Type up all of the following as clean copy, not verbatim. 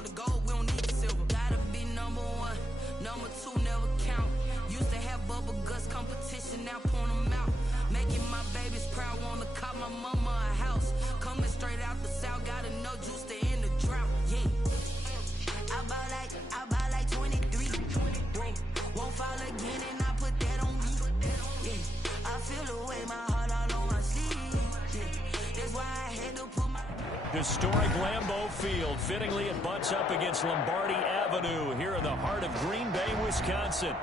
want the gold, we don't need the silver. Gotta be number one, number two never count. Used to have bubble guts competition, now point them out. Making my babies proud, wanna cop my mama a house. Coming straight out the south, got enough juice to end the drought. Yeah, I buy like 23. Whoa, won't fall again and I put that on me. Yeah, I feel the way, my heart all on my sleeve. Yeah, that's why I had to put my... Historic Lambeau Field. Fittingly, it butts up against Lombardi Avenue here in the heart of Green Bay, Wisconsin.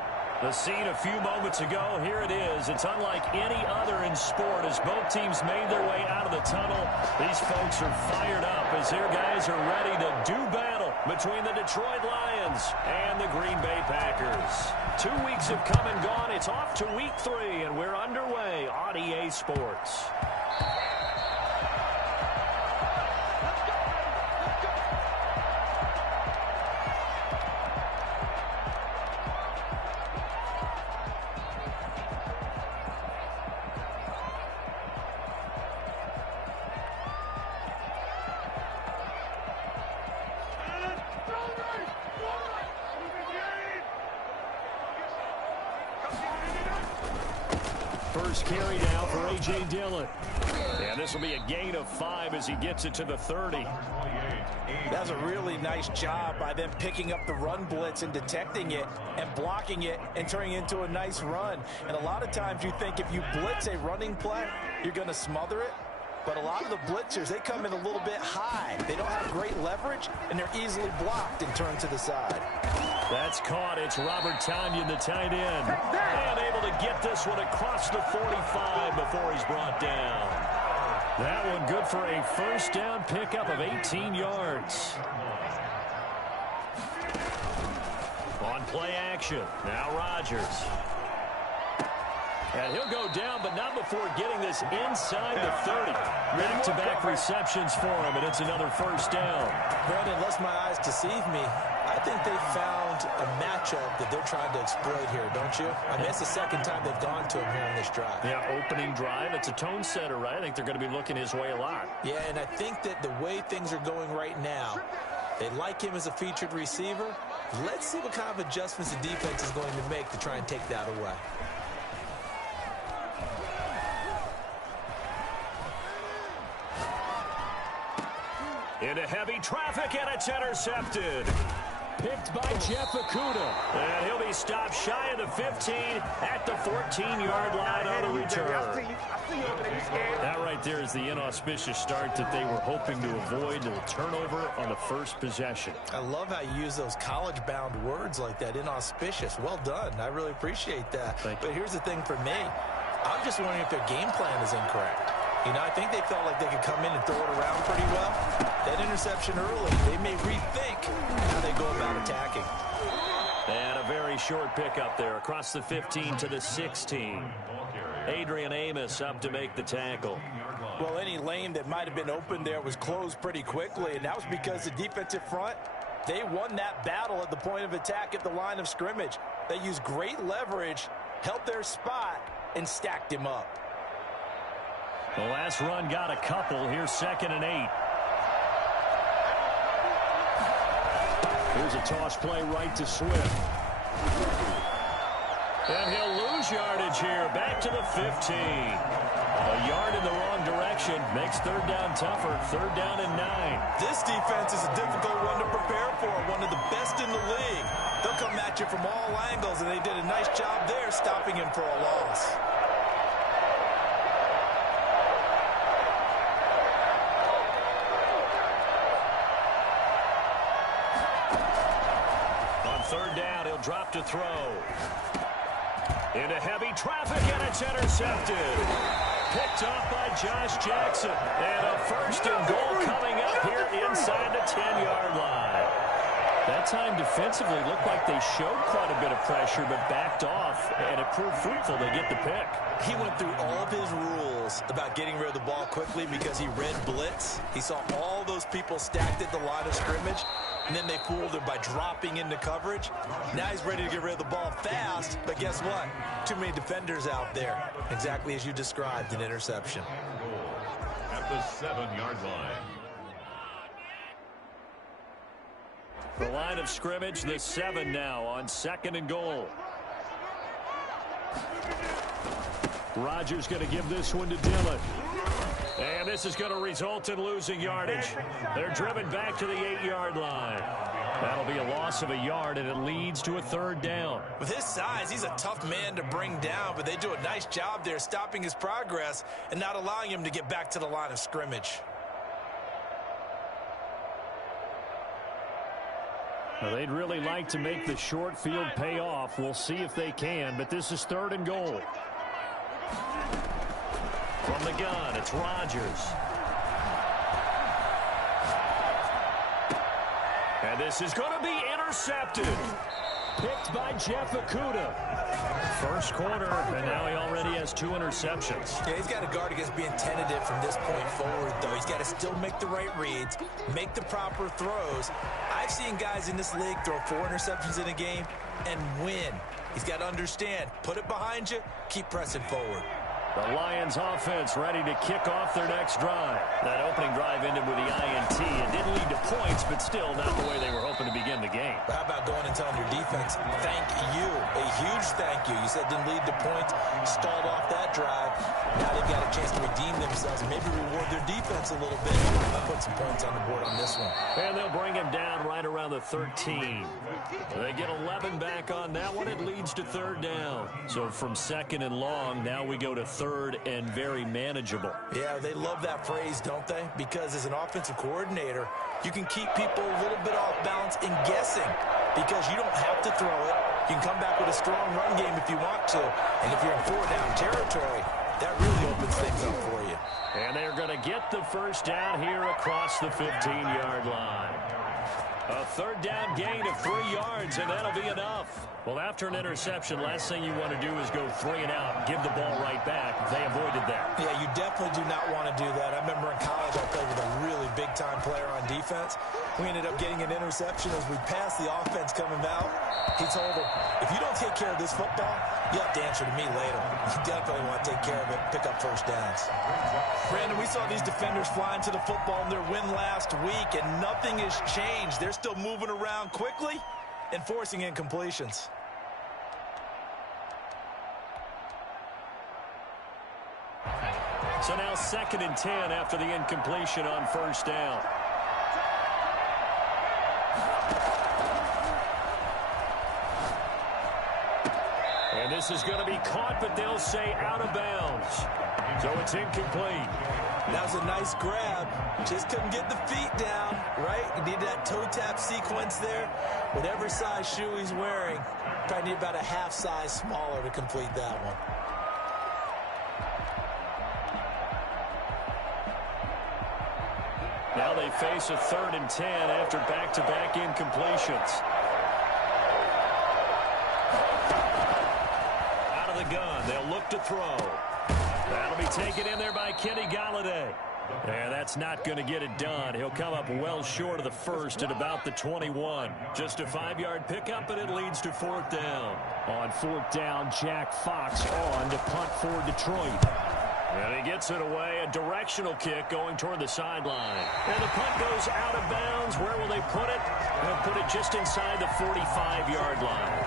The scene a few moments ago, here it is. It's unlike any other in sport as both teams made their way out of the tunnel. These folks are fired up as their guys are ready to do battle between the Detroit Lions and the Green Bay Packers. 2 weeks have come and gone. It's off to week 3, and we're underway on EA Sports. First carry now for A.J. Dillon. And this will be a gain of 5 as he gets it to the 30. That's a really nice job by them picking up the run blitz and detecting it and blocking it and turning it into a nice run. And a lot of times you think if you blitz a running play, you're going to smother it. But a lot of the blitzers, they come in a little bit high. They don't have great leverage, and they're easily blocked and turned to the side. That's caught. It's Robert Tonyan, the tight end. And able to get this one across the 45 before he's brought down. That one good for a first down pickup of 18 yards. On play action. Now Rodgers. And he'll go down, but not before getting this inside the 30. Back-to-back receptions for him, and it's another first down. Brandon, unless my eyes deceive me, I think they found a matchup that they're trying to exploit here, don't you? I mean, it's the second time they've gone to him here on this drive. Yeah, opening drive. It's a tone setter, right? I think they're going to be looking his way a lot. Yeah, and I think that the way things are going right now, they like him as a featured receiver. Let's see what kind of adjustments the defense is going to make to try and take that away. Into heavy traffic, and it's intercepted. Picked by Jeff Okudah. And he'll be stopped shy of the 15 at the 14-yard line on the return. That right there is the inauspicious start that they were hoping to avoid. A turnover on the first possession. I love how you use those college-bound words like that, inauspicious. Well done. I really appreciate that. But here's the thing for me. I'm just wondering if their game plan is incorrect. You know, I think they felt like they could come in and throw it around pretty well. That interception early, they may rethink how they go about attacking. And a very short pickup there across the 15 to the 16. Adrian Amos up to make the tackle. Well, any lane that might have been open there was closed pretty quickly, and that was because the defensive front, they won that battle at the point of attack at the line of scrimmage. They used great leverage, held their spot, and stacked him up. The last run got a couple. Here's 2nd and 8. Here's a toss play right to Swift. And he'll lose yardage here. Back to the 15. A yard in the wrong direction. Makes third down tougher. 3rd down and 9. This defense is a difficult one to prepare for. One of the best in the league. They'll come at you from all angles, and they did a nice job there stopping him for a loss. Drop to throw. Into heavy traffic, and it's intercepted. Picked off by Josh Jackson. And a 1st and goal coming up here inside the 10-yard line. That time defensively looked like they showed quite a bit of pressure, but backed off, and it proved fruitful. They get the pick. He went through all of his rules about getting rid of the ball quickly because he read blitz. He saw all those people stacked at the line of scrimmage, and then they fooled him by dropping into coverage. Now he's ready to get rid of the ball fast, but guess what? Too many defenders out there. Exactly as you described, an interception. At the 7-yard line. The line of scrimmage, the 7 now on 2nd and goal. Rodgers going to give this one to Dillon. And this is going to result in losing yardage. They're driven back to the 8-yard line. That'll be a loss of a yard, and it leads to a 3rd down. With his size, he's a tough man to bring down, but they do a nice job there stopping his progress and not allowing him to get back to the line of scrimmage. Well, they'd really like to make the short field pay off. We'll see if they can, but this is 3rd and goal. From the gun, it's Rodgers. And this is going to be intercepted. Picked by Jeff Okudah. First quarter, and now he already has 2 interceptions. Yeah, he's got to guard against being tentative from this point forward, though. He's got to still make the right reads, make the proper throws. I've seen guys in this league throw 4 interceptions in a game and win. He's got to understand, put it behind you, keep pressing forward. The Lions offense ready to kick off their next drive. That opening drive ended with the INT. It didn't lead to points, but still not the way they were hoping to begin the game. How about going and telling your defense, thank you, a huge thank you. You said didn't lead to points, stalled off that drive. Now they've got a chance to redeem themselves and maybe reward their defense a little bit. I'll put some points on the board on this one. And they'll bring him down right around the 13. They get 11 back on that one. It leads to 3rd down. So from 2nd and long, now we go to 3rd and very manageable. Yeah, they love that phrase, don't they? Because as an offensive coordinator, you can keep people a little bit off balance and guessing because you don't have to throw it. You can come back with a strong run game if you want to. And if you're in 4-down territory, that really opens things up for you. And they're going to get the 1st down here across the 15-yard line. A 3rd down gain of 3 yards, and that'll be enough. Well, after an interception, last thing you want to do is go 3 and out, give the ball right back. They avoided that. Yeah, you definitely do not want to do that. I remember in college I played with a really big-time player on defense. We ended up getting an interception as we passed the offense coming out. He told him, if you don't take care of this football, you have to answer to me later. You definitely want to take care of it, pick up 1st downs. Brandon, we saw these defenders flying to the football in their win last week, and nothing has changed. They're still moving around quickly and forcing incompletions. So now 2nd and 10 after the incompletion on 1st down. And this is going to be caught, but they'll say out of bounds. So it's incomplete. That was a nice grab. Just couldn't get the feet down, right? You need that toe tap sequence there. Whatever size shoe he's wearing, probably need about a half size smaller to complete that one. Now they face a 3rd and 10 after back-to-back incompletions. Out of the gun, they'll look to throw. That'll be taken in there by Kenny Golladay. And that's not going to get it done. He'll come up well short of the 1st at about the 21. Just a 5-yard pickup, and it leads to 4th down. On 4th down, Jack Fox on to punt for Detroit. And he gets it away, a directional kick going toward the sideline. And the punt goes out of bounds. Where will they put it? They'll put it just inside the 45-yard line.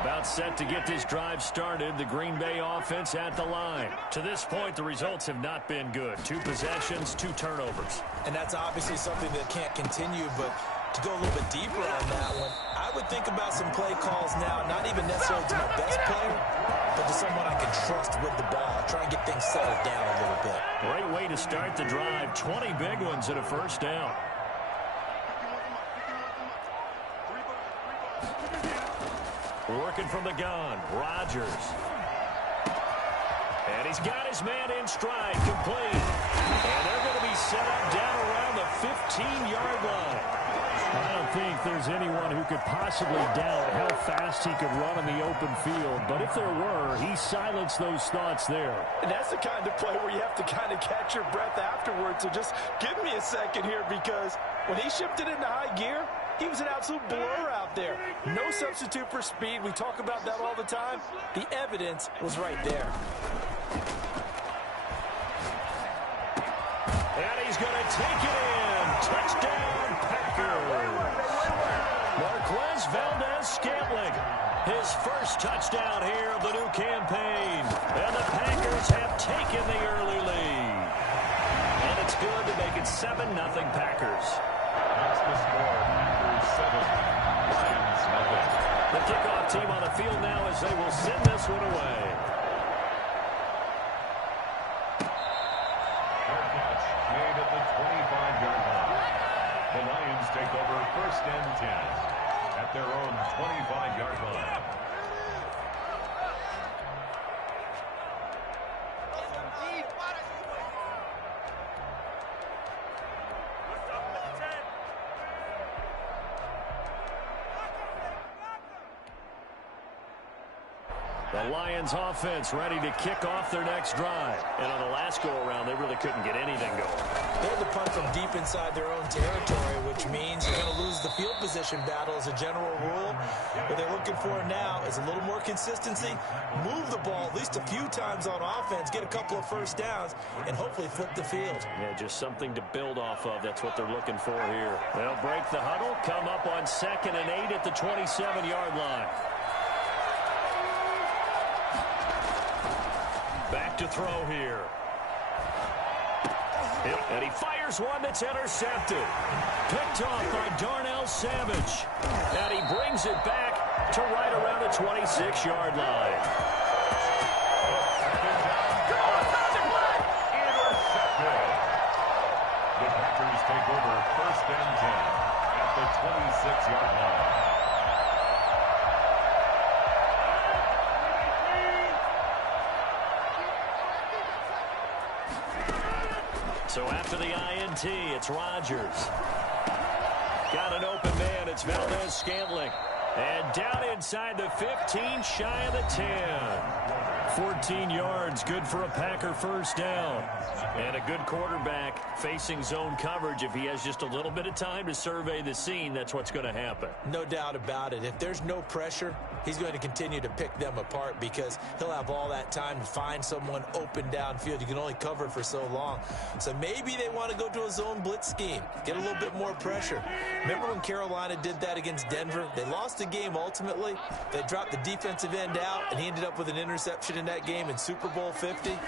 About set to get this drive started, the Green Bay offense at the line. To this point, the results have not been good. 2 possessions, 2 turnovers. And that's obviously something that can't continue, but to go a little bit deeper on that one, I would think about some play calls now, not even necessarily to my best player, but to someone I can trust with the ball. Try and get things settled down a little bit. Great way to start the drive. 20 big ones at a 1st down. Working from the gun, Rodgers. And he's got his man in stride, complete. And they're going to be set up down around the 15-yard line. I don't think there's anyone who could possibly doubt how fast he could run in the open field. But if there were, he silenced those thoughts there. And that's the kind of play where you have to kind of catch your breath afterwards. So just give me a second here, because when he shifted into high gear, he was an absolute blur out there. No substitute for speed. We talk about that all the time. The evidence was right there. His first touchdown here of the new campaign. And the Packers have taken the early lead. And it's good to make it 7-0 Packers. That's the score. Packers 7, Lions nothing. The kickoff team on the field now as they will send this one away. Fair catch made at the 25-yard line. The Lions take over 1st and 10 at their own 25-yard line. The Lions offense ready to kick off their next drive. And on the last go-around, they really couldn't get anything going. They had to punt from deep inside their own territory, which means you're going to lose the field position battle as a general rule. What they're looking for now is a little more consistency, move the ball at least a few times on offense, get a couple of first downs, and hopefully flip the field. Yeah, just something to build off of. That's what they're looking for here. They'll break the huddle, come up on 2nd and 8 at the 27-yard line. Back to throw here. And he fires one that's intercepted. Picked off by Darnell Savage. And he brings it back to right around the 26-yard line. Intercepted. The Packers take over 1st and 10 at the 26-yard line. So after the INT, it's Rodgers. Got an open man. It's Valdez-Scantling. And down inside the 15, shy of the 10. 14 yards, good for a Packer first down. And a good quarterback facing zone coverage. If he has just a little bit of time to survey the scene, that's what's going to happen. No doubt about it. If there's no pressure, he's going to continue to pick them apart because he'll have all that time to find someone open downfield. You can only cover for so long. So maybe they want to go to a zone blitz scheme, get a little bit more pressure. Remember when Carolina did that against Denver? They lost the game ultimately. They dropped the defensive end out, and he ended up with an interception in that game in Super Bowl 50.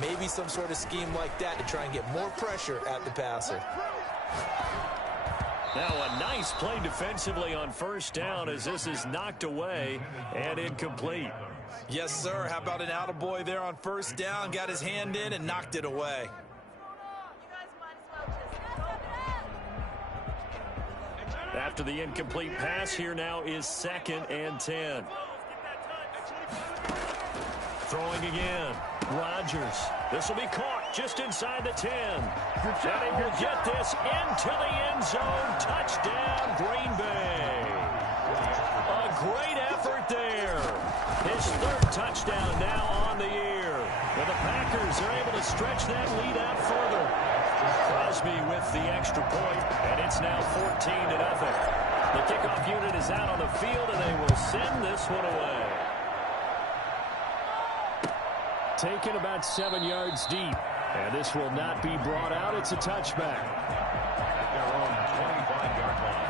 Maybe some sort of scheme like that to try and get more pressure at the passer. Now a nice play defensively on first down as this is knocked away and incomplete. Yes, sir. How about an attaboy there on first down? Got his hand in and knocked it away. After the incomplete pass, here now is 2nd and 10. Throwing again. Rodgers. This will be caught just inside the 10. And he will get this into the end zone. Touchdown, Green Bay. A great effort there. His 3rd touchdown now on the year. And the Packers are able to stretch that lead out further. Crosby with the extra point, and it's now 14-0. The kickoff unit is out on the field, and they will send this one away. Taken about 7 yards deep, and this will not be brought out. It's a touchback. At their own 25-yard line.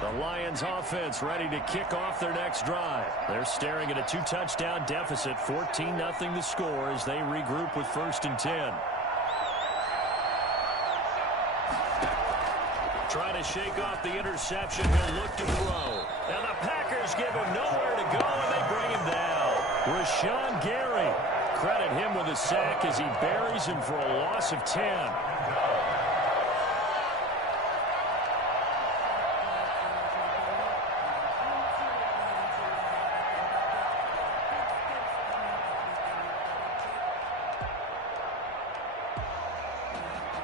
The Lions offense ready to kick off their next drive. They're staring at a 2-touchdown deficit, 14-0 the score as they regroup with 1st and 10. Trying to shake off the interception. He'll look to throw. And the Packers give him nowhere to go, and they bring him down. Rashawn Gary. Credit him with a sack as he buries him for a loss of 10.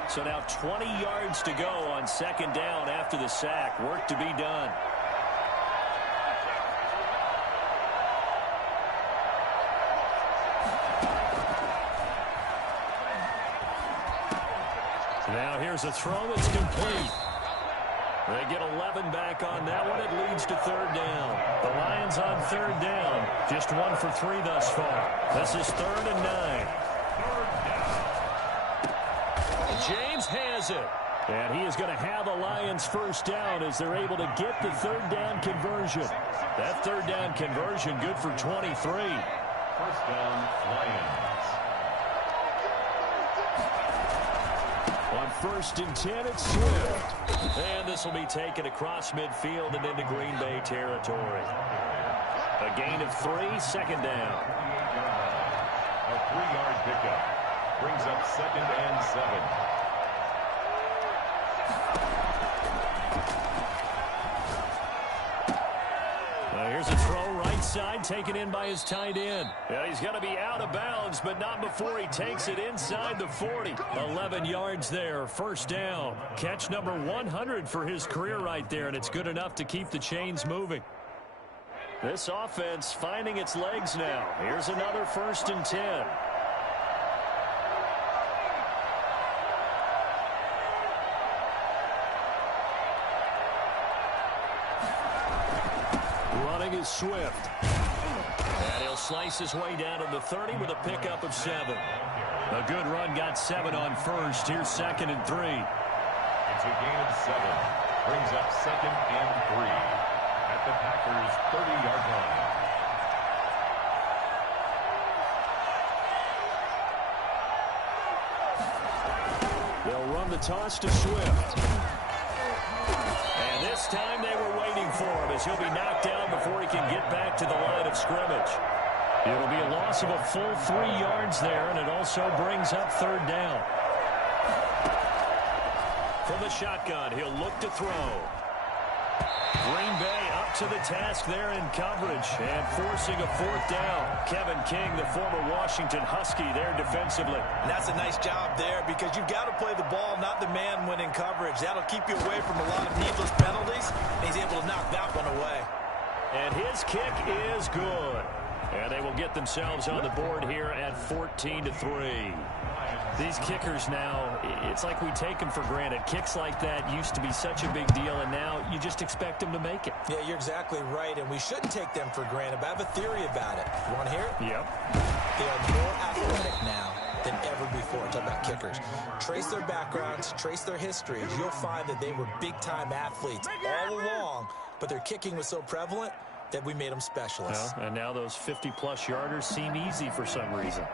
So now 20 yards to go on 2nd down after the sack. Work to be done. Now here's a throw that's complete. They get 11 back on that one. It leads to third down. The Lions on third down. Just 1 for 3 thus far. This is 3rd and 9. James has it. And he is going to have a Lions first down as they're able to get the third down conversion. That third down conversion good for 23. First down, Lions. On 1st and 10, it's Swift. And this will be taken across midfield and into Green Bay territory. A gain of 3, 2nd down. A 3-yard pickup. Brings up 2nd and 7. Here's a throw right side, taken in by his tight end. Yeah, he's going to be out of bounds, but not before he takes it inside the 40. 11 yards there, first down. Catch number 100 for his career right there, and it's good enough to keep the chains moving. This offense finding its legs now. Here's another 1st and 10. Is Swift. And he'll slice his way down to the 30 with a pickup of 7. A good run, got 7 on first. Here's 2nd and 3. It's a gain of 7. Brings up 2nd and 3 at the Packers' 30-yard line. They'll run the toss to Swift. And this time they were waiting for him as he'll be knocked down before he can get back to the line of scrimmage. It'll be a loss of a full 3 yards there, and it also brings up third down. From the shotgun, he'll look to throw. Green Bay up to the task there in coverage and forcing a 4th down. Kevin King, the former Washington Husky, there defensively. And that's a nice job there because you've got to play the ball, not the man when in coverage. That'll keep you away from a lot of needless penalties, and he's able to knock that one away. And his kick is good. And they will get themselves on the board here at 14-3. These kickers now, it's like we take them for granted. Kicks like that used to be such a big deal, and now you just expect them to make it. Yeah, you're exactly right, and we shouldn't take them for granted, but I have a theory about it. You want to hear it? Yep. They are more athletic now than ever before. Talk about kickers. Trace their backgrounds, trace their histories. You'll find that they were big-time athletes all along, but their kicking was so prevalent that we made them specialists. Well, and now those 50-plus yarders seem easy for some reason.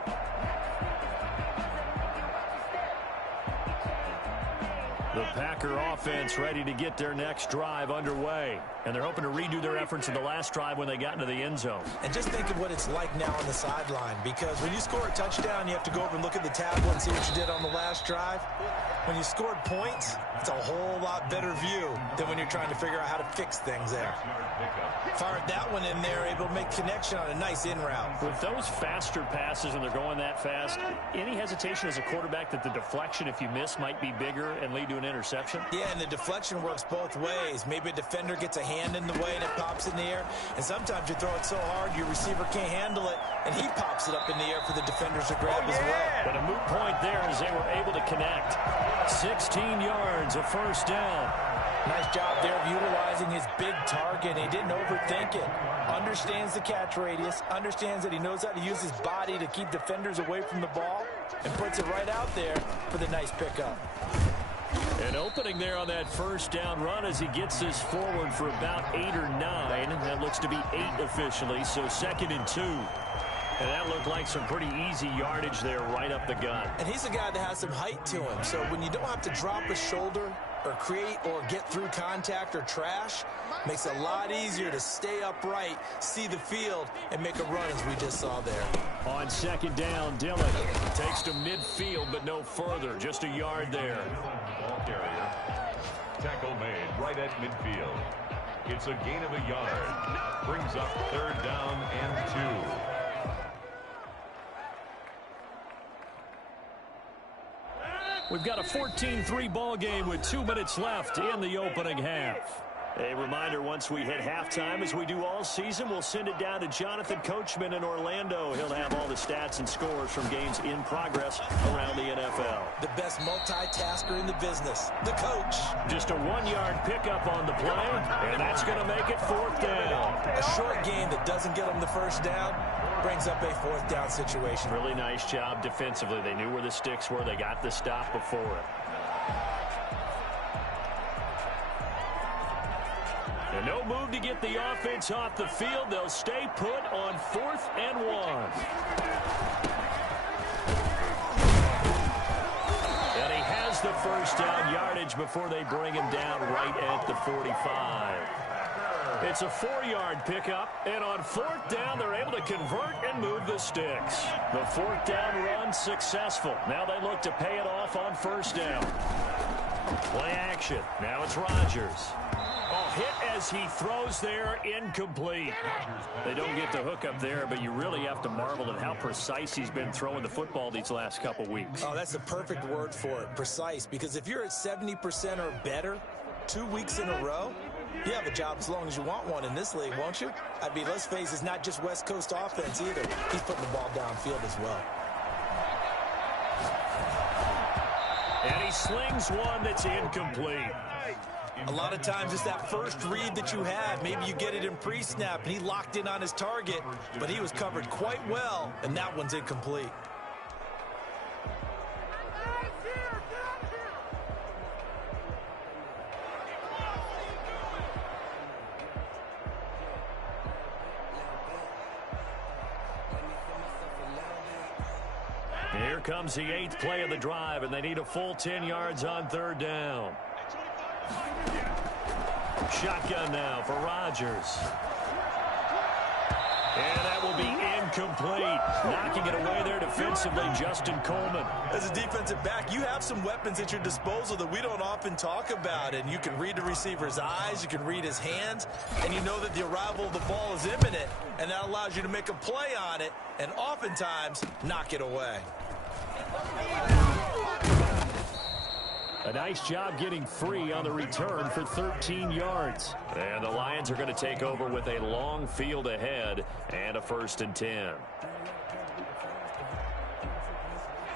The Packer offense ready to get their next drive underway. And they're hoping to redo their efforts in the last drive when they got into the end zone. And just think of what it's like now on the sideline, because when you score a touchdown, you have to go over and look at the tablet and see what you did on the last drive. When you scored points, it's a whole lot better view than when you're trying to figure out how to fix things there. Fired that one in there, able to make connection on a nice in route. With those faster passes and they're going that fast, any hesitation as a quarterback that the deflection, if you miss, might be bigger and lead to an interception? Yeah, and the deflection works both ways. Maybe a defender gets a hand in the way and it pops in the air. And sometimes you throw it so hard your receiver can't handle it, and he pops it up in the air for the defenders to grab as well. But a moot point there as they were able to connect. 16 yards, a first down. Nice job there of utilizing his big target. He didn't overthink it. Understands the catch radius, understands that he knows how to use his body to keep defenders away from the ball, and puts it right out there for the nice pickup. An opening there on that first down run as he gets this forward for about 8 or 9. That looks to be 8 officially, so 2nd and 2. And that looked like some pretty easy yardage there right up the gut. And he's a guy that has some height to him, so when you don't have to drop a shoulder or create or get through contact or trash, makes it a lot easier to stay upright, see the field, and make a run as we just saw there. On 2nd down, Dillon takes to midfield, but no further, just a yard there. Ball carrier. Tackle made right at midfield. It's a gain of a yard. Brings up 3rd down and 2. We've got a 14-3 ball game with 2 minutes left in the opening half. A reminder, once we hit halftime, as we do all season, we'll send it down to Jonathan Coachman in Orlando. He'll have all the stats and scores from games in progress around the NFL. The best multitasker in the business, the coach. Just a 1-yard pickup on the play, and that's going to make it 4th down. A short game that doesn't get them the first down brings up a 4th down situation. Really nice job defensively. They knew where the sticks were. They got the stop before it. And no move to get the offense off the field. They'll stay put on 4th and 1. And he has the first down yardage before they bring him down right at the 45. It's a 4-yard pickup, and on 4th down, they're able to convert and move the sticks. The 4th down run successful. Now they look to pay it off on 1st down. Play action. Now it's Rodgers. Hit as he throws there, incomplete. They don't get the hook up there, but you really have to marvel at how precise he's been throwing the football these last couple weeks. Oh, that's the perfect word for it, precise, because if you're at 70% or better 2 weeks in a row, you have a job as long as you want one in this league, won't you? I mean, let's face it, it's not just West Coast offense either. He's putting the ball downfield as well. And he slings one that's incomplete. A lot of times it's that first read that you have. Maybe you get it in pre-snap, and he locked in on his target, but he was covered quite well, and that one's incomplete. Here comes the 8th play of the drive, and they need a full 10 yards on 3rd down. Shotgun now for Rodgers. And that will be incomplete. Knocking it away there defensively, Justin Coleman. As a defensive back, you have some weapons at your disposal that we don't often talk about. And you can read the receiver's eyes, you can read his hands, and you know that the arrival of the ball is imminent. And that allows you to make a play on it and oftentimes knock it away. A nice job getting free on the return for 13 yards. And the Lions are going to take over with a long field ahead and a 1st and 10.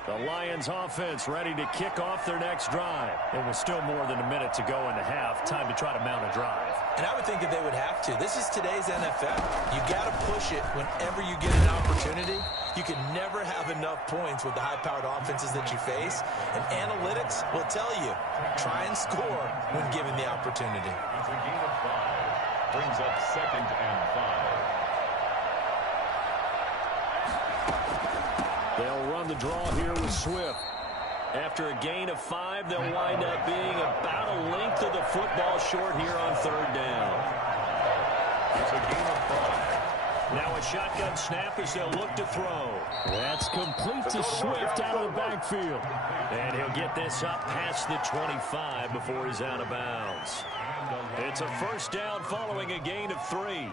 The Lions offense ready to kick off their next drive. It was still more than a minute to go in the half. Time to try to mount a drive. And I would think that they would have to. This is today's NFL. You got to push it whenever you get an opportunity. You can never have enough points with the high-powered offenses that you face. And analytics will tell you, try and score when given the opportunity. It's a gain of 5. Brings up 2nd and 5. They'll run the draw here with Swift. After a gain of 5, they'll wind up being about a length of the football short here on 3rd down. It's a gain of 5. Now a shotgun snap as they'll look to throw. That's complete to Swift out of the backfield. And he'll get this up past the 25 before he's out of bounds. It's a 1st down following a gain of 3.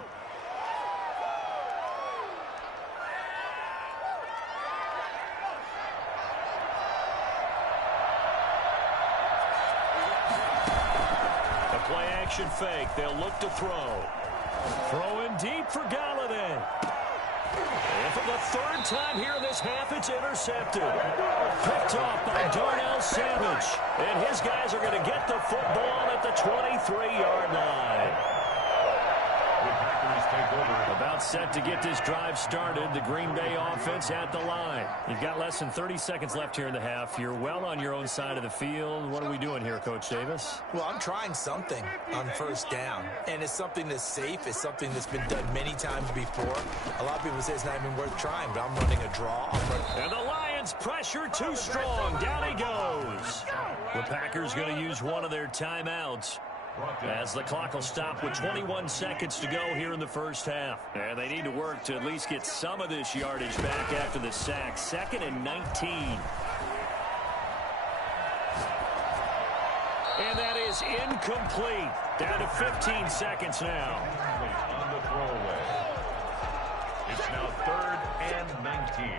Action fake. They'll look to throw. Throwing deep for Galladay. And for the 3rd time here in this half, it's intercepted. Picked off by Darnell Savage. And his guys are going to get the football at the 23-yard line. Take over. About set to get this drive started. The Green Bay offense at the line. You've got less than 30 seconds left here in the half. You're well on your own side of the field. What are we doing here, Coach Davis? Well, I'm trying something on 1st down. And it's something that's safe. It's something that's been done many times before. A lot of people say it's not even worth trying, but I'm running a draw. And the Lions pressure too strong. Down he goes. The Packers going to use one of their timeouts, as the clock will stop with 21 seconds to go here in the 1st half. And they need to work to at least get some of this yardage back after the sack. 2nd and 19. And that is incomplete. Down to 15 seconds now. On the throwaway. It's now 3rd and 19.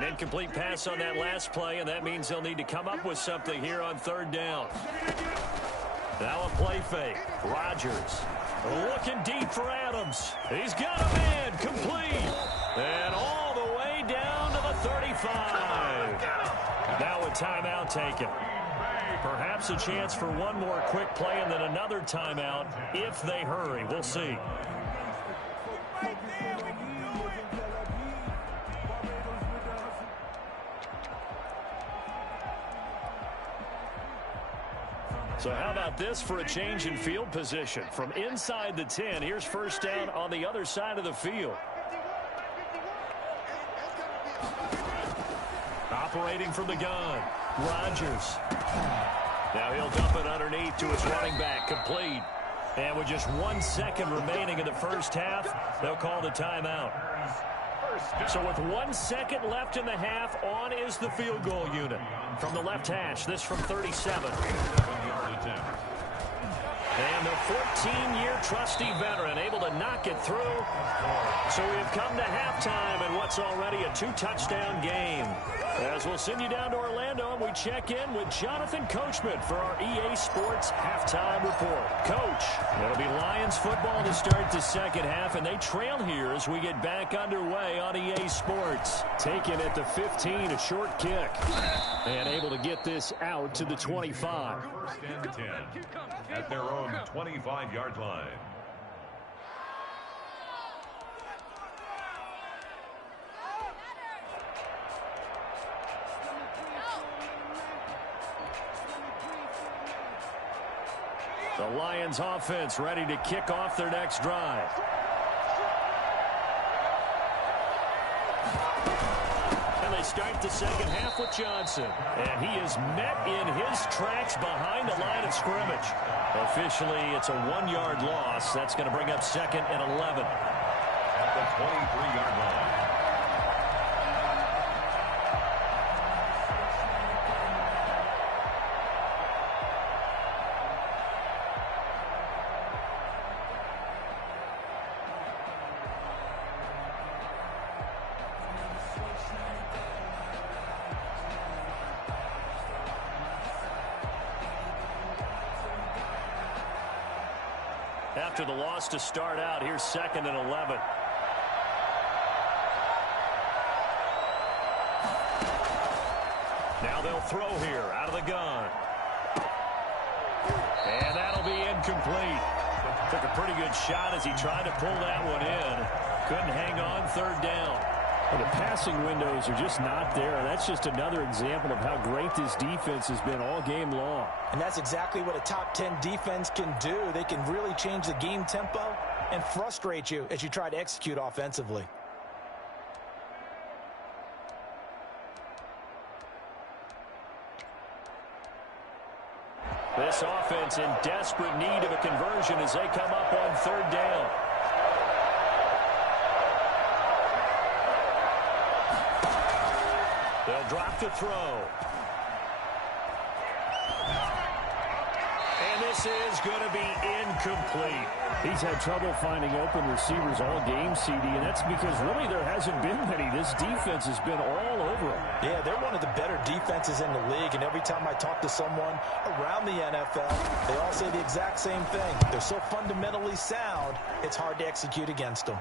An incomplete pass on that last play, and that means they'll need to come up with something here on third down. Now a play fake. Rodgers looking deep for Adams. He's got a man complete. And all the way down to the 35. Now a timeout taken. Perhaps a chance for one more quick play and then another timeout if they hurry. We'll see. So how about this for a change in field position? From inside the 10, here's first down on the other side of the field. Operating from the gun, Rodgers. Now he'll dump it underneath to his running back, complete. And with just 1 second remaining in the first half, they'll call the timeout. So with 1 second left in the half, on is the field goal unit. From the left hash, this from 37. And the 14-year trusty veteran able to knock it through. So we've come to halftime in what's already a 2-touchdown game. As we'll send you down to Orlando, and we check in with Jonathan Coachman for our EA Sports Halftime Report. Coach, it'll be Lions football to start the second half, and they trail here as we get back underway on EA Sports. Taken at the 15, a short kick. And able to get this out to the 25. First and 10 at their own 25-yard line. The Lions offense ready to kick off their next drive. And they start the second half with Johnson. And he is met in his tracks behind the line of scrimmage. Officially, it's a 1-yard loss. That's going to bring up second and 11. At the 23-yard line. After the loss to start out, here's second and 11. Now they'll throw here out of the gun. And that'll be incomplete. Took a pretty good shot as he tried to pull that one in. Couldn't hang on third down. Well, the passing windows are just not there. That's just another example of how great this defense has been all game long. And that's exactly what a top 10 defense can do. They can really change the game tempo and frustrate you as you try to execute offensively. This offense in desperate need of a conversion as they come up on third down. They'll drop the throw. And this is going to be incomplete. He's had trouble finding open receivers all game, CD, and that's because really there hasn't been many. This defense has been all over them. Yeah, they're one of the better defenses in the league, and every time I talk to someone around the NFL, they all say the exact same thing. They're so fundamentally sound, it's hard to execute against them.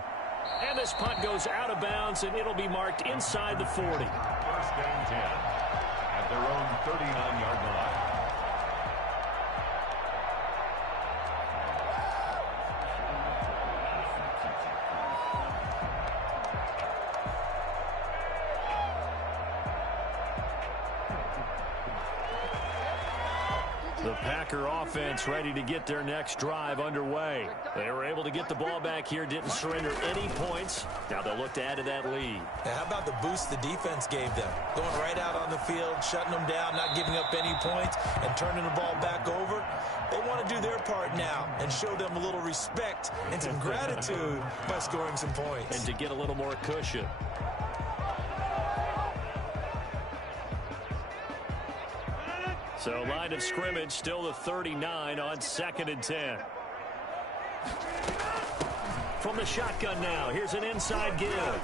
And this punt goes out of bounds, and it'll be marked inside the 40. First and 10 at their own 39-yard line. The Packer offense ready to get their next drive underway. They were able to get the ball back here, didn't surrender any points. Now they'll look to add to that lead. Now, how about the boost the defense gave them? Going right out on the field, shutting them down, not giving up any points, and turning the ball back over. They want to do their part now and show them a little respect and some gratitude by scoring some points. And to get a little more cushion. So line of scrimmage still the 39 on second and 10. From the shotgun now, here's an inside give.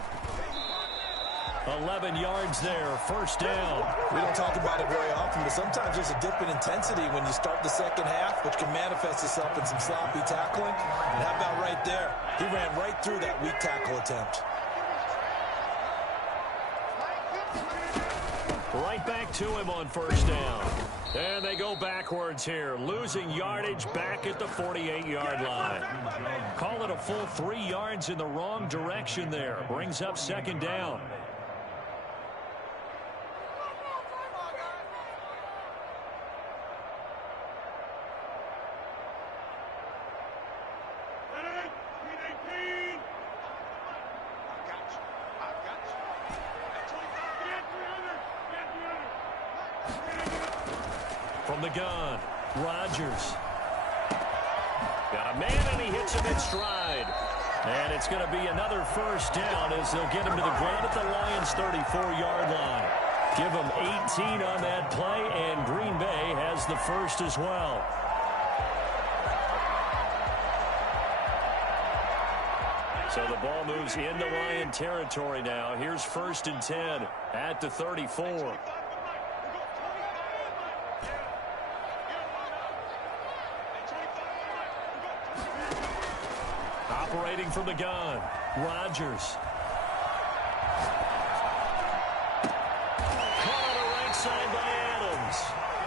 11 yards there, first down. We don't talk about it very often, but sometimes there's a dip in intensity when you start the second half, which can manifest itself in some sloppy tackling. And how about right there? He ran right through that weak tackle attempt. Right back to him on first down. And they go backwards here, losing yardage back at the 48-yard line. Call it a full 3 yards in the wrong direction there. Brings up second down. From the gun, Rodgers. Got a man, and he hits him in stride. And it's going to be another first down as they'll get him to the ground at the Lions' 34-yard line. Give him 18 on that play, and Green Bay has the first as well. So the ball moves into Lion territory now. Here's 1st and 10 at the 34. Operating from the gun, Rodgers. Caught on the right side by Adams.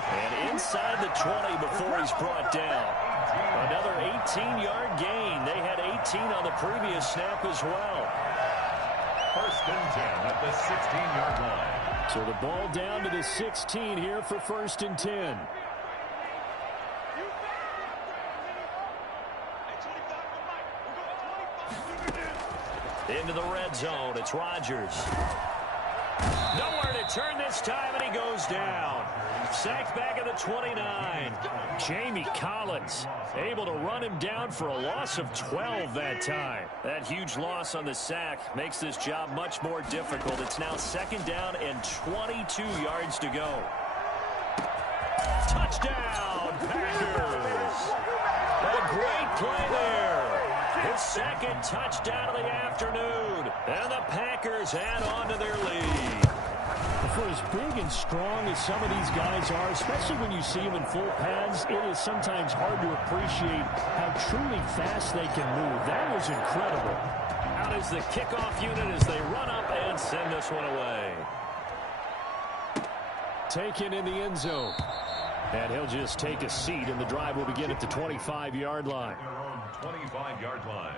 And inside the 20 before he's brought down. Another 18-yard gain. They had 18 on the previous snap as well. 1st and 10 at the 16-yard line. So the ball down to the 16 here for 1st and 10. Into the red zone. It's Rodgers. Nowhere to turn this time, and he goes down. Sacked back at the 29. Jamie Collins able to run him down for a loss of 12 that time. That huge loss on the sack makes this job much more difficult. It's now 2nd down and 22 yards to go. Touchdown, Packers. A great play there. His 2nd touchdown of the afternoon. And the Packers add on to their lead. For as big and strong as some of these guys are, especially when you see them in full pads, it is sometimes hard to appreciate how truly fast they can move. That was incredible. Out is the kickoff unit as they run up and send this one away. Taken in the end zone. And he'll just take a seat, and the drive will begin at the 25-yard line. 25-yard line.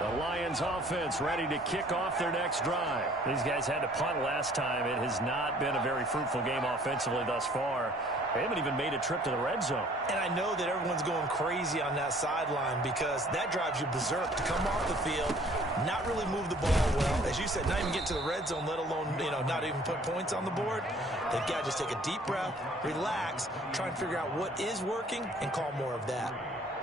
The Lions offense ready to kick off their next drive. These guys had to punt last time. It has not been a very fruitful game offensively thus far. They haven't even made a trip to the red zone. And I know that everyone's going crazy on that sideline because that drives you berserk to come off the field, not really move the ball well. As you said, not even get to the red zone, let alone, not even put points on the board. They've got to just take a deep breath, relax, try and figure out what is working and call more of that.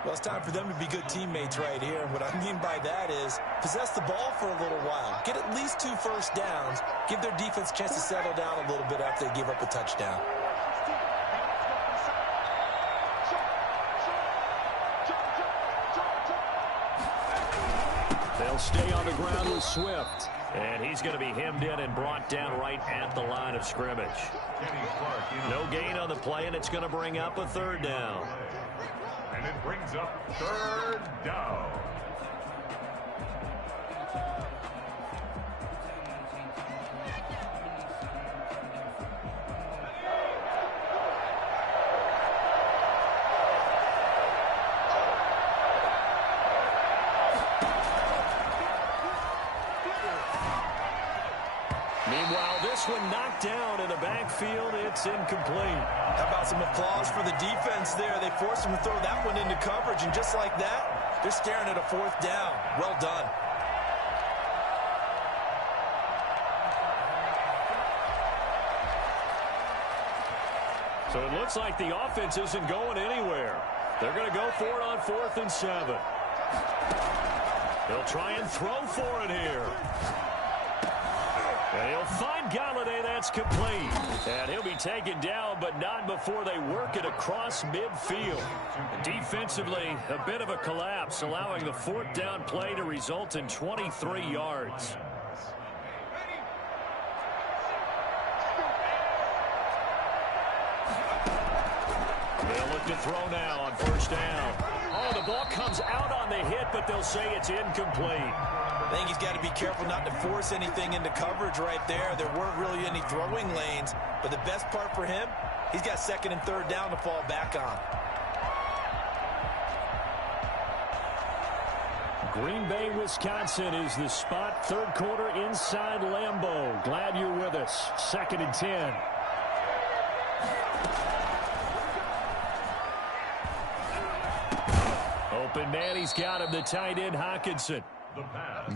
Well, it's time for them to be good teammates right here. And what I mean by that is possess the ball for a little while. Get at least 2 first downs. Give their defense a chance to settle down a little bit after they give up a touchdown. They'll stay on the ground with Swift. And he's going to be hemmed in and brought down right at the line of scrimmage. No gain on the play, and it's going to bring up a 3rd down. And it brings up 3rd down. Meanwhile, this one knocked down in the backfield. It's incomplete. How about some applause for the defense there? They forced him to throw that one into coverage, and just like that, they're staring at a 4th down. Well done. So it looks like the offense isn't going anywhere. They're going to go for it on 4th and 7. He'll try and throw for it here. And he'll find Galladay. That's complete. And he'll be taken down, but not before they work it across midfield. Defensively, a bit of a collapse, allowing the fourth down play to result in 23 yards. They'll look to throw now on first down. Oh, the ball comes out on the hit, but they'll say it's incomplete. I think he's got to be careful not to force anything into coverage right there. There weren't really any throwing lanes, but the best part for him, he's got second and third down to fall back on. Green Bay, Wisconsin is the spot. Third quarter inside Lambeau. Glad you're with us. 2nd and 10. Open man, he's got him, the tight end Hockenson.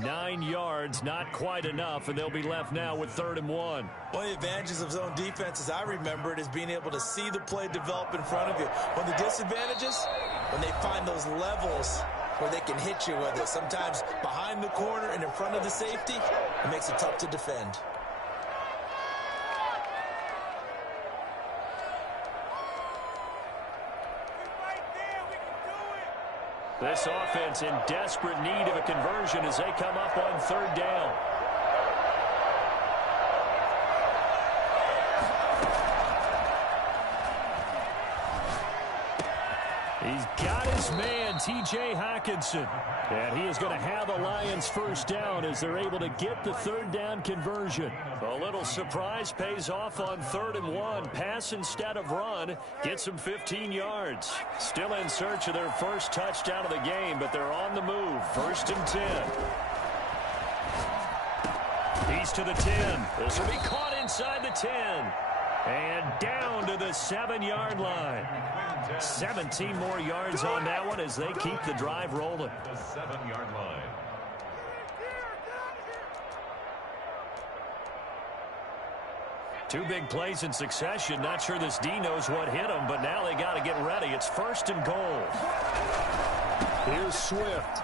9 yards, not quite enough, and they'll be left now with 3rd and 1. One of the advantages of zone defense, as I remember it, is being able to see the play develop in front of you. One of the disadvantages, when they find those levels where they can hit you with it. Sometimes behind the corner and in front of the safety, it makes it tough to defend. This offense in desperate need of a conversion as they come up on 3rd down. He's got his man, T.J. Hockenson. And he is going to have the Lions first down as they're able to get the 3rd down conversion. A little surprise pays off on 3rd and 1. Pass instead of run. Gets them 15 yards. Still in search of their first touchdown of the game, but they're on the move. 1st and 10. He's to the 10. This will be caught inside the 10. And down to the 7-yard line. 17 more yards on that one as they keep the drive rolling. The 7-yard line. Two big plays in succession. Not sure this D knows what hit him, but now they got to get ready. It's 1st and goal. Here's Swift.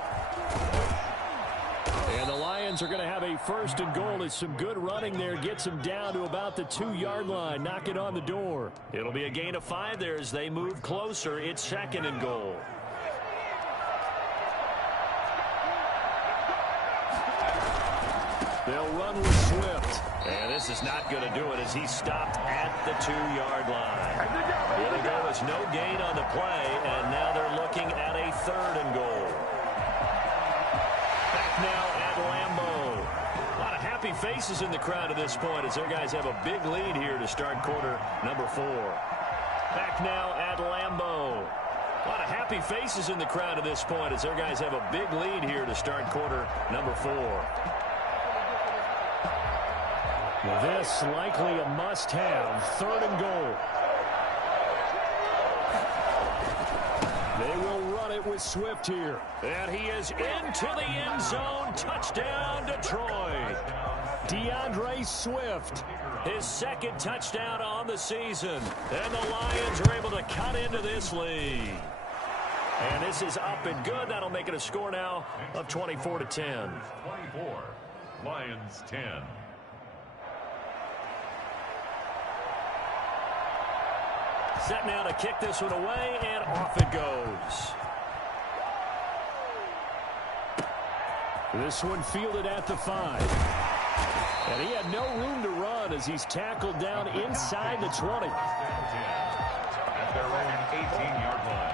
And the Lions are going to have a 1st and goal. It's some good running there. Gets them down to about the 2-yard line. Knock it on the door. It'll be a gain of 5 there as they move closer. It's 2nd and goal. They'll run with Swift. And this is not going to do it as he's stopped at the 2-yard line. Here they go. It's no gain on the play, and now they're looking at a 3rd and goal. Back now at Lambeau. A lot of happy faces in the crowd at this point as their guys have a big lead here to start quarter number 4. Back now at Lambeau. A lot of happy faces in the crowd at this point as their guys have a big lead here to start quarter number 4. This likely a must-have. 3rd and goal. They will run it with Swift here. And he is into the end zone. Touchdown, Detroit. DeAndre Swift. His 2nd touchdown on the season. And the Lions are able to cut into this lead. And this is up and good. That'll make it a score now of 24-10. 24. Lions 10. Set now to kick this one away, and off it goes. This one fielded at the 5. And he had no room to run as he's tackled down inside the 20. At their own 18-yard line.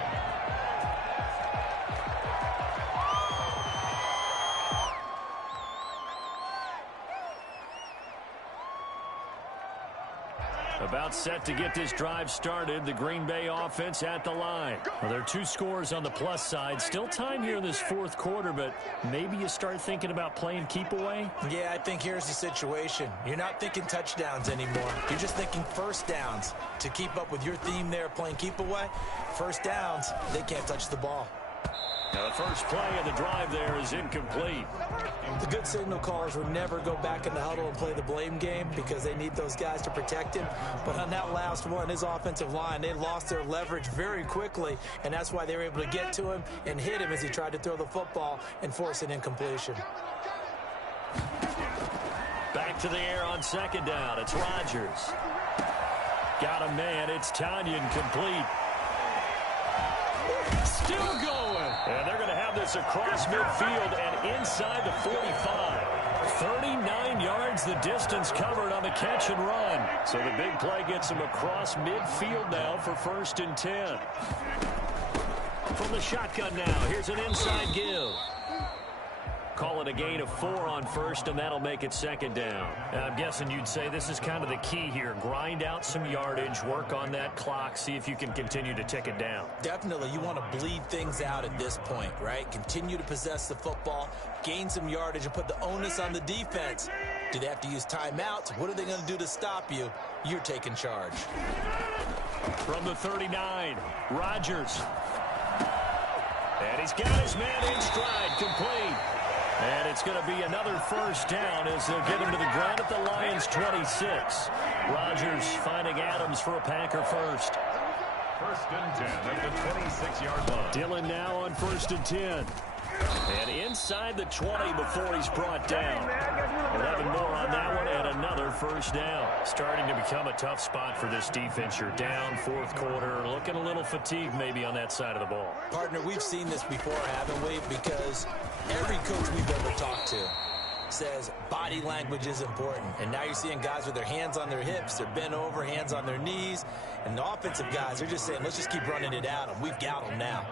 About set to get this drive started. The Green Bay offense at the line. Well, there are 2 scores on the plus side. Still time here in this 4th quarter, but maybe you start thinking about playing keep away? Yeah, I think here's the situation. You're not thinking touchdowns anymore. You're just thinking first downs. To keep up with your theme there, playing keep away, first downs, they can't touch the ball. Now the first play of the drive there is incomplete. The good signal callers would never go back in the huddle and play the blame game because they need those guys to protect him. But on that last one, his offensive line, they lost their leverage very quickly, and that's why they were able to get to him and hit him as he tried to throw the football and force an incompletion. Back to the air on second down. It's Rodgers. Got a man. It's Tanyan complete. Still going. And they're going to have this across midfield and inside the 45. 39 yards the distance covered on the catch and run. So the big play gets him across midfield now for 1st and 10. From the shotgun now, here's an inside give. Call it a gain of 4 on first, and that'll make it 2nd down. And I'm guessing you'd say this is kind of the key here. Grind out some yardage, work on that clock, see if you can continue to tick it down. Definitely. You want to bleed things out at this point, right? Continue to possess the football, gain some yardage, and put the onus on the defense. Do they have to use timeouts? What are they going to do to stop you? You're taking charge. From the 39, Rodgers. And he's got his man in stride, complete. And it's going to be another 1st down as they'll get him to the ground at the Lions' 26. Rodgers finding Adams for a Packer first. 1st and 10 at the 26-yard line. Dillon now on 1st and 10. And inside the 20 before he's brought down. 11 more on that one and another 1st down. Starting to become a tough spot for this defense. You're down 4th quarter, looking a little fatigued maybe on that side of the ball. Partner, we've seen this before, haven't we? Because every coach we've ever talked to says body language is important. And now you're seeing guys with their hands on their hips, they're bent over, hands on their knees. And the offensive guys are just saying, let's just keep running it at them. We've got them now.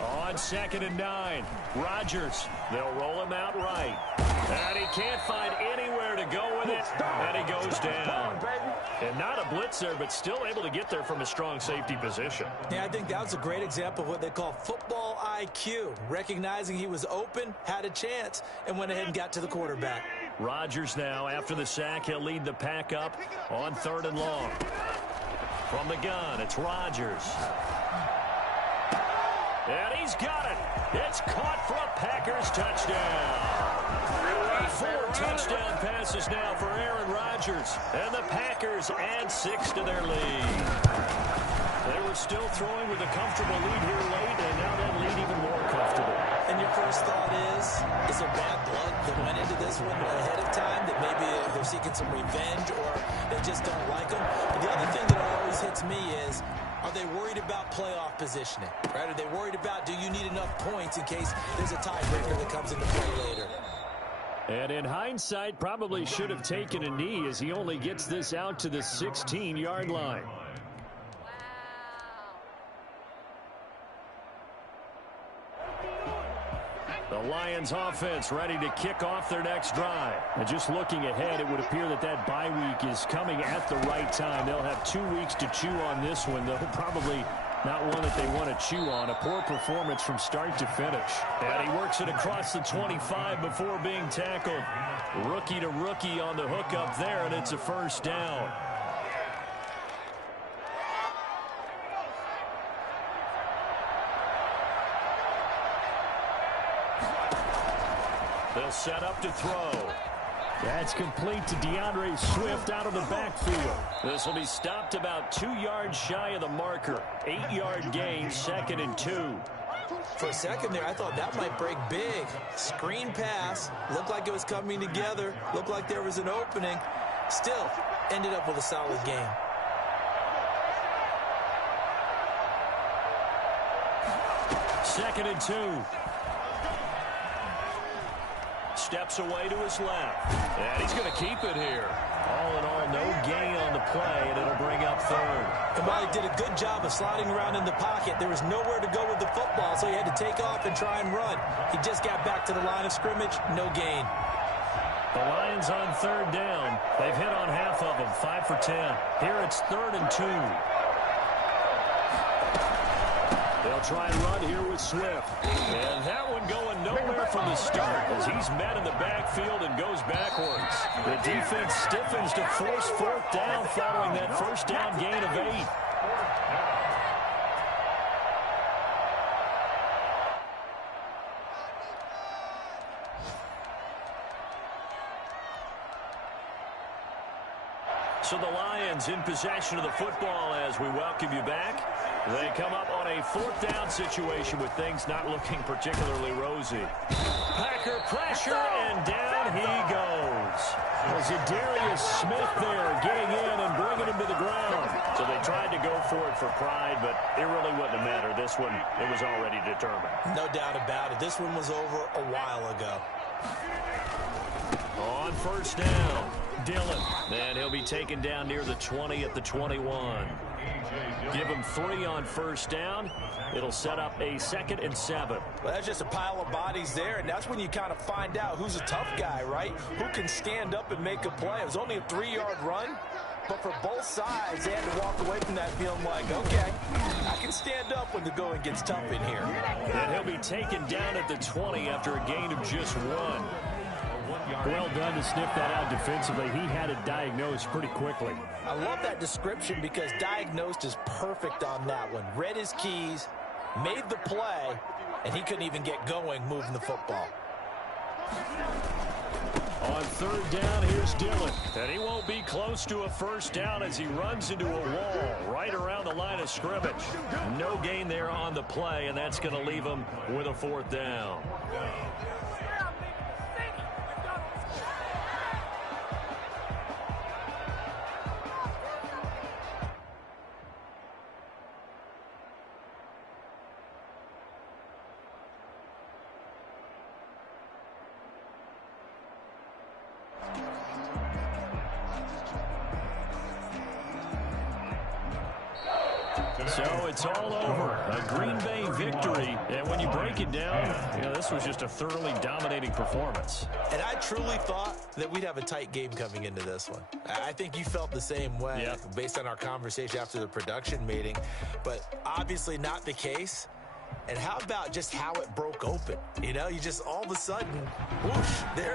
On 2nd and 9, Rodgers. They'll roll him out right. And he can't find anywhere to go with it. And he goes down. And not a blitz there, but still able to get there from a strong safety position. Yeah, I think that was a great example of what they call football IQ. Recognizing he was open, had a chance, and went ahead and got to the quarterback. Rodgers now, after the sack, he'll lead the pack up on 3rd and long. From the gun, it's Rodgers. And he's got it. It's caught for a Packers touchdown. 4 touchdown passes now for Aaron Rodgers. And the Packers add 6 to their lead. They were still throwing with a comfortable lead here late, and now that lead even more comfortable. And your first thought is there bad blood that went into this one ahead of time, that maybe they're seeking some revenge or they just don't like them? But the other thing that always hits me is, are they worried about playoff positioning? Right? Are they worried about, do you need enough points in case there's a tiebreaker that comes into play later? And in hindsight, probably should have taken a knee as he only gets this out to the 16-yard line. The Lions offense ready to kick off their next drive. And just looking ahead, it would appear that that bye week is coming at the right time. They'll have 2 weeks to chew on this one. They'll probably not one that they want to chew on. A poor performance from start to finish. And he works it across the 25 before being tackled. Rookie to rookie on the hook up there, and it's a 1st down. They'll set up to throw. That's complete to DeAndre Swift out of the backfield. This will be stopped about 2 yards shy of the marker. 8-yard gain, 2nd and 2. For a second there, I thought that might break big. Screen pass. Looked like it was coming together. Looked like there was an opening. Still, ended up with a solid game. Second and 2. Steps away to his left. And he's going to keep it here. All in all, no gain on the play, and it'll bring up 3rd. And while he did a good job of sliding around in the pocket, there was nowhere to go with the football, so he had to take off and try and run. He just got back to the line of scrimmage, no gain. The Lions on 3rd down. They've hit on half of them, 5 for 10. Here it's 3rd and 2. They'll try and run here with Swift. And that one going nowhere from the start as he's met in the backfield and goes backwards. The defense stiffens to force 4th down following that 1st down gain of 8. So the Lions in possession of the football as we welcome you back. They come up on a 4th down situation with things not looking particularly rosy. Packer pressure, and down he goes. Zadarius Smith there getting in and bringing him to the ground. So they tried to go for it for pride, but it really wouldn't have mattered. This one, it was already determined. No doubt about it. This one was over a while ago. On 1st down, Dillon. And he'll be taken down near the 20 at the 21. Give him 3 on 1st down. It'll set up a 2nd and 7. Well, that's just a pile of bodies there, and that's when you kind of find out who's a tough guy, right? Who can stand up and make a play. It was only a 3-yard run, but for both sides, they had to walk away from that feeling like, okay, I can stand up when the going gets tough in here. And he'll be taken down at the 20 after a gain of just 1. Well done to sniff that out defensively. He had it diagnosed pretty quickly. I love that description because diagnosed is perfect on that one. Read his keys, made the play, and he couldn't even get going moving the football. On 3rd down, here's Dillon. And he won't be close to a 1st down as he runs into a wall right around the line of scrimmage. No gain there on the play, and that's going to leave him with a 4th down. So it's all over. A Green Bay victory. And when you break it down, this was just a thoroughly dominating performance. And I truly thought that we'd have a tight game coming into this one. I think you felt the same way based on our conversation after the production meeting. But obviously not the case. And how about just how it broke open? You just all of a sudden, whoosh, there